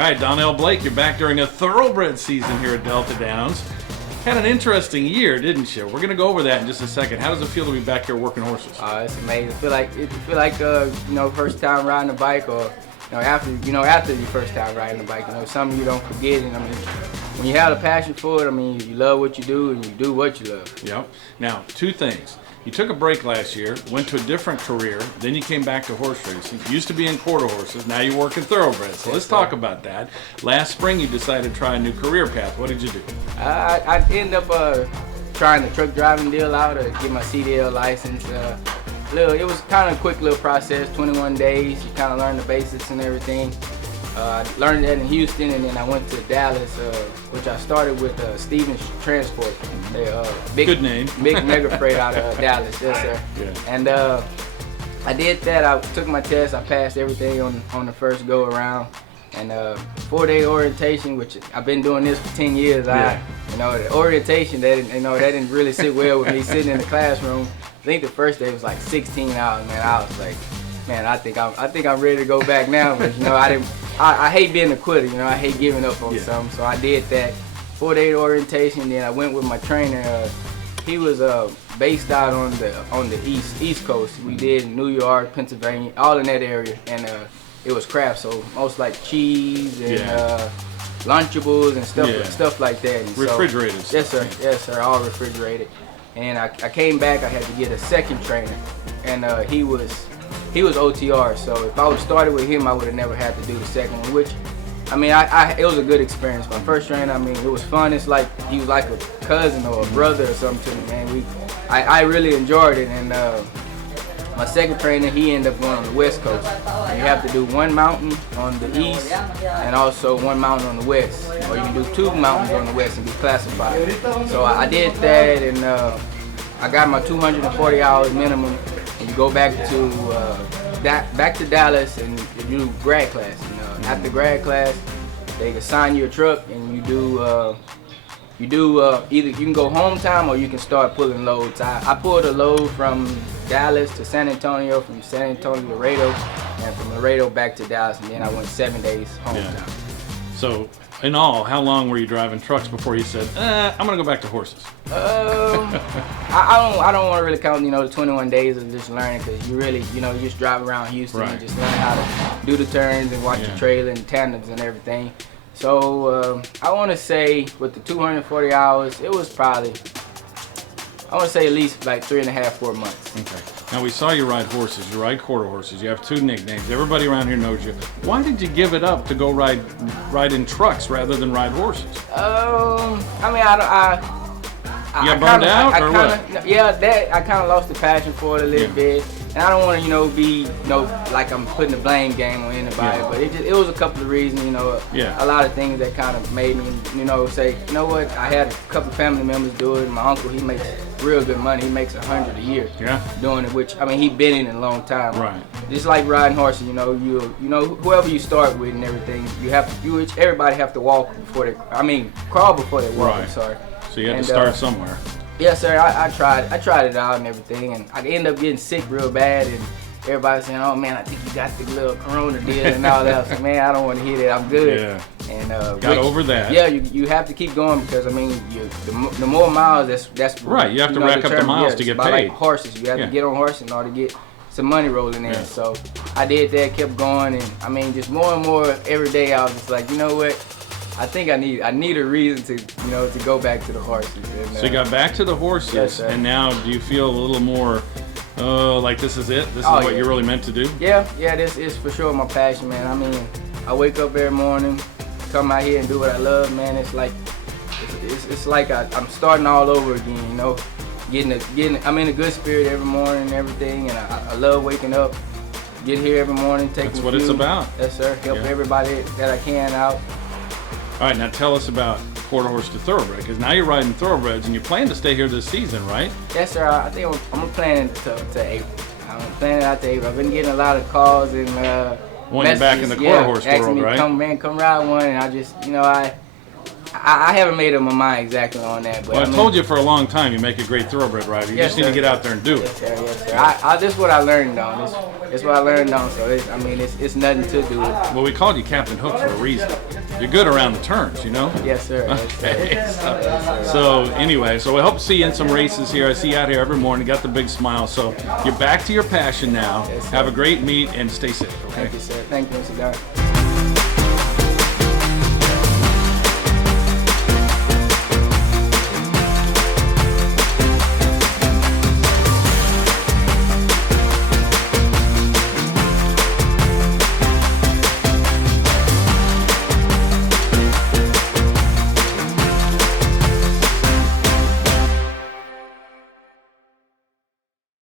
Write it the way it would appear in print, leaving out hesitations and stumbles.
All right, Donell Blake, you're back during a thoroughbred season here at Delta Downs. Had an interesting year, didn't you? We're going to go over that in just a second. How does it feel to be back here working horses? It's amazing. It feel like first time riding a bike, or after your first time riding a bike. Something you don't forget. And I mean, when you have a passion for it, I mean, you love what you do and you do what you love. Yep. Now, two things. You took a break last year, went to a different career, then you came back to horse racing. You used to be in quarter horses, now you work in thoroughbreds. So let's talk about that. Last spring you decided to try a new career path. What did you do? I ended up trying the truck driving deal out to get my CDL license. It was kind of a quick little process, 21 days. You kind of learn the basics and everything. I learned that in Houston, and then I went to Dallas, which I started with Stevens Transport. Good name. Big mega freight out of Dallas, yes sir. Yeah. And I did that. I took my test. I passed everything on the first go around. And 4-day orientation, which I've been doing this for 10 years. Yeah. The orientation that didn't really sit well with me sitting in the classroom. I think the first day was like 16 hours, man. I was like, man, I think I'm ready to go back now. But I hate being a quitter. I hate giving up on something. So I did that 4-day orientation. Then I went with my trainer. He was based out on the East Coast. We did New York, Pennsylvania, all in that area, and it was craft. So most like cheese and Lunchables and stuff like that. And refrigerated. So, yes sir, all refrigerated. And I came back. I had to get a second trainer, and he was OTR. So if I would have started with him, I would have never had to do the second one. Which, I mean, it was a good experience. My first trainer, I mean, it was fun. It's like he was like a cousin or a brother or something to me, man. I really enjoyed it. And my second trainer, he ended up going on the West Coast. And you have to do one mountain on the east and also one mountain on the west. Or you can do two mountains on the west and be classified. So I did that, and I got my 240 hours minimum. And you go back to Dallas and you do grad class. After grad class, they assign you a truck, and you do either you can go home time or you can start pulling loads. I pulled a load from Dallas to San Antonio, from San Antonio to Laredo, and from Laredo back to Dallas, and then I went 7 days home time. So in all, how long were you driving trucks before you said, I'm gonna go back to horses? I don't want to really count, the 21 days of just learning, because you really, you just drive around Houston and just learn how to do the turns and watch the trailer and tandems and everything. So I want to say with the 240 hours, it was probably, I want to say at least like 3.5, 4 months. Okay. Now we saw you ride horses. You ride quarter horses. You have 2 nicknames. Everybody around here knows you. Why did you give it up to go ride in trucks rather than ride horses? I mean, you got burned out or what? Yeah, I kind of lost the passion for it a little bit. And I don't want to, be, like I'm putting the blame game on anybody, but it was a couple of reasons, a lot of things that kind of made me, say, you know what, I had a couple of family members do it. My uncle, he makes real good money. He makes $100 a year doing it, which, I mean, he's been in it a long time. Right. Just like riding horses, whoever you start with and everything, everybody have to walk before crawl before they walk, right. I'm sorry. So you had to start somewhere. Yes, sir. I tried it out and everything, and I ended up getting sick real bad, and everybody saying, "Oh man, I think you got the little corona deal and all that." So man, I don't want to hear that. I'm good. Yeah. And got over that. Yeah, you have to keep going, because I mean, the more miles, that's right. You have to rack up the miles to get paid. Like horses, you have to get on horses in order to get some money rolling in. So I did that, kept going, and I mean, just more and more every day, I was just like, you know what? I think I need a reason to go back to the horses. And, so you got back to the horses, and now do you feel a little more like this is it? This is what you're really meant to do? Yeah, this is for sure my passion, man. I mean, I wake up every morning, come out here and do what I love, man. It's like I'm starting all over again, I'm in a good spirit every morning and everything, and I love waking up, get here every morning, take That's what it's about. Yes, sir. Help everybody that I can out. All right, now tell us about quarter horse to thoroughbred, because now you're riding thoroughbreds and you plan to stay here this season, right? Yes, sir. I think I'm planning to April. I'm planning out to April. I've been getting a lot of calls and when you're back in the quarter horse world, me right? Come ride one, and I just, I haven't made up my mind exactly on that. But Well, I mean, told you for a long time you make a great thoroughbred rider. You Yes, just need to sir. get out there and do it. Yes, sir. Yes, sir. This is what I learned on. This is what I learned on. So it's nothing to do with it. Well, we called you Captain Hook for a reason. You're good around the turns, you know? Yes, sir. Yes, sir. Okay. So anyway, so we hope to see you in some races here. I see you out here every morning. Got the big smile. So you're back to your passion now. Yes, sir. Have a great meet and stay safe. Okay. Thank you, sir. Thank you, Mr. Don.